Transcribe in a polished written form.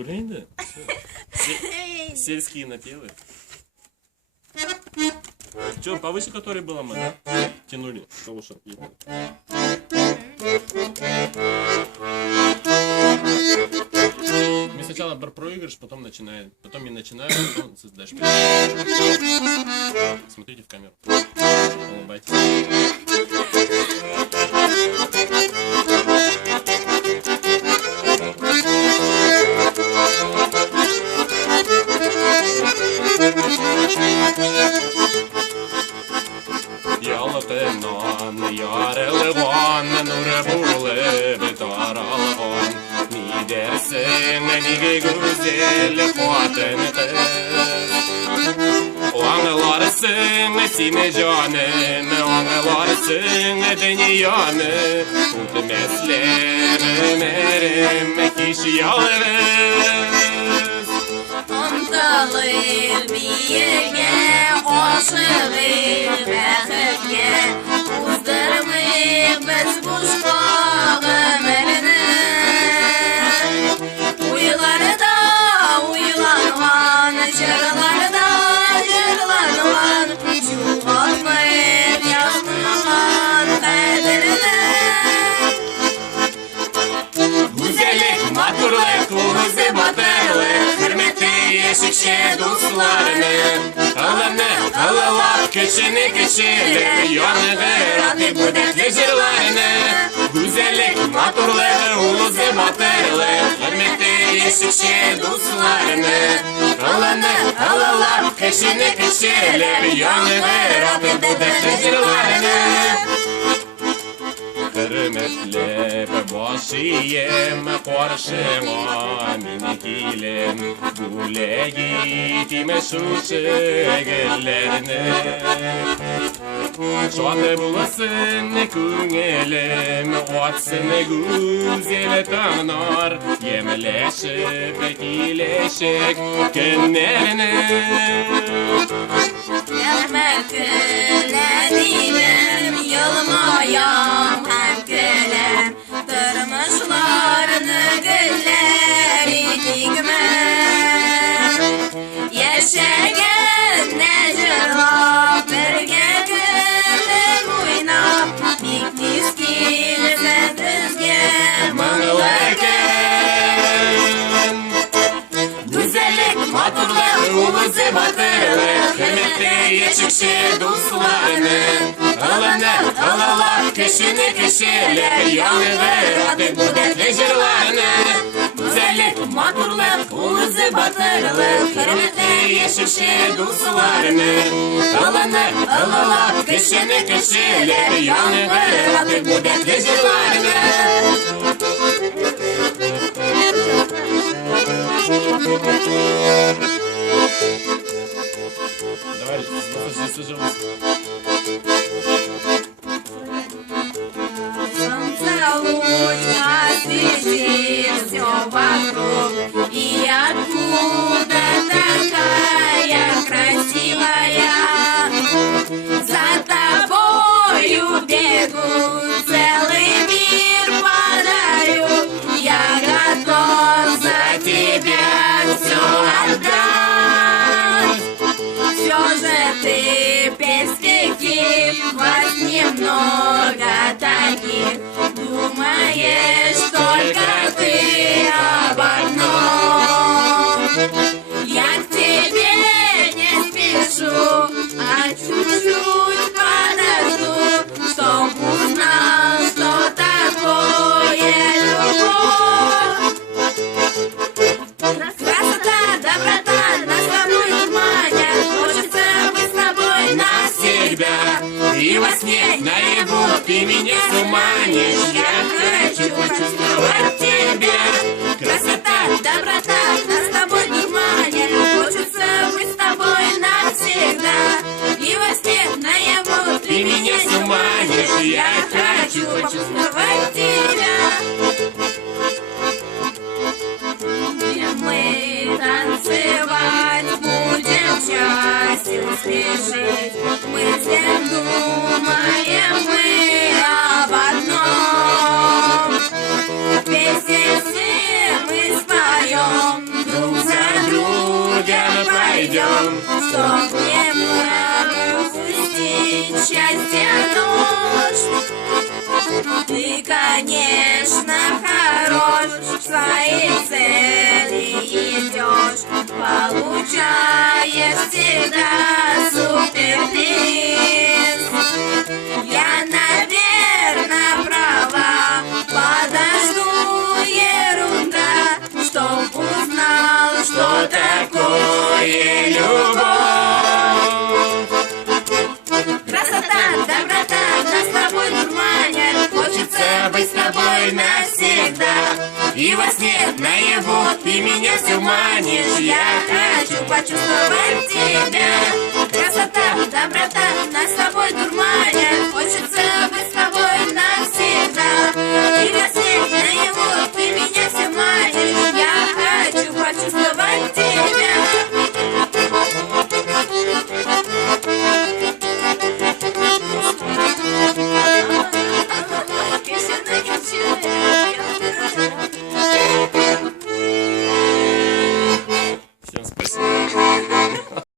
Гуляй, да? Сельские напевы. Че, повыше которой было мы, да? Тянули калушок. Мы сначала проигрыш, потом начинаем. Потом я начинаю, потом дальше. Смотрите в камеру. Улыбайтесь. Ялтынан, ярылган, нуры булы битаралган. Ни дерсең, ниге гүзел хатын кыз. Аңларсың сине җаным, аңларсың дөньяны. Үтмәсләр өмерем кич ялгыз. Анталыр биергә, ашыгыр бәхеткә. Уздырмыйк без бушка гомерне. Уйларда уйланган, җырларда җырланган. Югалмыйк язмаган кадерне. Гүзәллек, матурлык, улы батырлык. Яшикче дусларны, кылыны, кылылап, кешене кешелеп, яныгыр атып бүдәтле җырларны. Гүзәллек, матурлык, улы батырлык, хөрмәтле яшикче дусларны, кылыны, кылылап, кешене кешелеп, яныгыр атып бүдәтле җырларны. Hürmetlep başıyım karşıma minikilem. Gule gitime şu şehirlerine. Şanlı bulasın küngelim, atsın güzel tanar. Yemleşip iyileşik günlerine. Yelmek güledim, yılmayam hem gülem. Tırmışlarını gülleri dikmem. Yaşagen ne cırlap, birge gülüm oynap. Miktis kilse düzge mağlarken. Güzellik, matırlık, ulu batırlık. Hürmetli yetişikçi dostlarını. Kılını, kılılap, kişini kişiler. Yanıdır adı budetli jırlarını. Güzellik, matırlık, ulu batırlık. Hürmetli yetişikçi dostlarını. Kılını, kılılap, kişini kişiler. Yanıdır adı budetli jırlarını. Давай, сожжем. Солнце луч освежит все вокруг. И откуда такая красивая? За тобою бегу, целый мир подарю. Я готов за тебя все отдать. Все же ты перспектив, вас немного таких. Думаешь только ты об одном. Я к тебе не спешу, а чуть-чуть подожду, чтоб узнал, что такое любовь. Красота, доброта, нас волнует внимание. Хочется быть с тобой навсегда. И во сне, наяву, ты меня туманишь. Я хочу почувствовать тебя. Красота, доброта, нас с тобой внимание. Хочется быть с тобой навсегда. И во сне, наяву, Ты меня туманишь. Я хочу почувствовать тебя. Мы танцевать будем, счастью спешить. Мы всем думаем мы об одном. Весь идем. Чтоб не пропустить счастье ночь. Ты, конечно, хорош, в свои цели идешь, получаешь всегда суперприз. Я, наверное, права, подожду ерунда, чтоб узнал, что такое любовь. Красота, доброта, нас с тобой дурманят, хочется быть с тобой навсегда. И во сне, наяву, ты меня все манишь. Я хочу почувствовать тебя. Красота, доброта, нас с тобой дурманят, хочется быть с тобой навсегда. И во